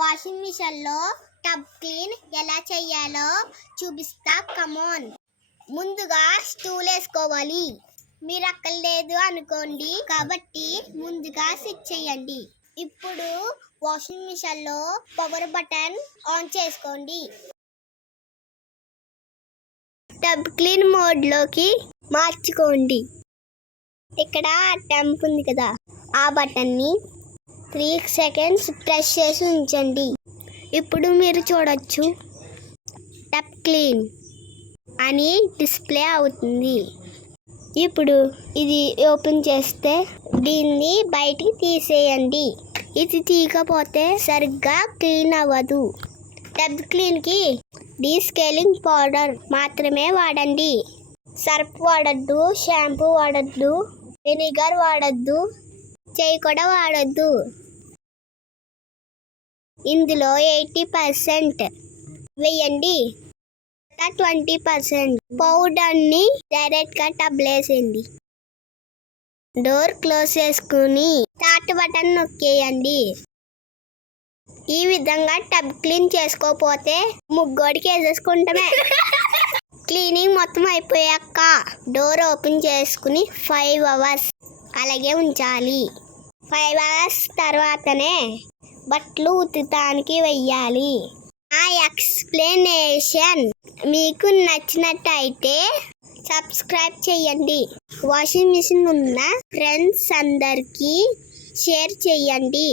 Washing machine లో tub clean ఎలా చేయాలో చూపిస్తా. కమోన్. ముందుగా స్టూల్ వేసుకోవాలి. మీరు అక్కడ లేదు అనుకోండి కాబట్టి ముందుగా సెట్ చేయండి. ఇప్పుడు వాషింగ్ మిషన్ లో పవర్ బటన్ ఆన్ చేసుకోండి. టబ్ క్లీన్ మోడ్ లోకి మార్చుకోండి. ఇక్కడ టెంప్ ఉంది కదా, ఆ బటన్ ని 3 సెకండ్స్ ప్రెస్ చేసి ఉంచండి. ఇప్పుడు మీరు చూడొచ్చు టబ్ క్లీన్ అని డిస్ప్లే అవుతుంది. ఇప్పుడు ఇది ఓపెన్ చేస్తే దీన్ని బయటికి తీసేయండి. ఇది తీయకపోతే సరిగ్గా క్లీన్ అవ్వదు. టబ్ క్లీన్ కి డీస్కేలింగ్ పౌడర్ మాత్రమే వాడండి. సర్ఫ్ వాడద్దు, షాంపూ వాడద్దు, వెనిగర్ వాడద్దు, చేయి కూడా వాడద్దు. ఇందులో 80% వేయండి. 20% పౌడర్ ని డైరెక్ట్ గా టబ్ వేసేయండి. డోర్ క్లోజ్ చేసుకుని స్టార్ట్ బటన్ నొక్కేయండి. ఈ విధంగా టబ్ క్లీన్ చేసుకోపోతే ముగ్గోడికి వేసేసుకుంటామే. క్లీనింగ్ మొత్తం అయిపోయాక డోర్ ఓపెన్ చేసుకుని 5 hours అలాగే ఉంచాలి. 5 hours తర్వాతనే బట్టలు ఉతకడానికి వెయ్యాలి. ఆ ఎక్స్ప్లెనేషన్ మీకు నచ్చినట్టయితే సబ్స్క్రైబ్ చేయండి. వాషింగ్ మిషన్ ఉన్న ఫ్రెండ్స్ అందరికీ షేర్ చేయండి.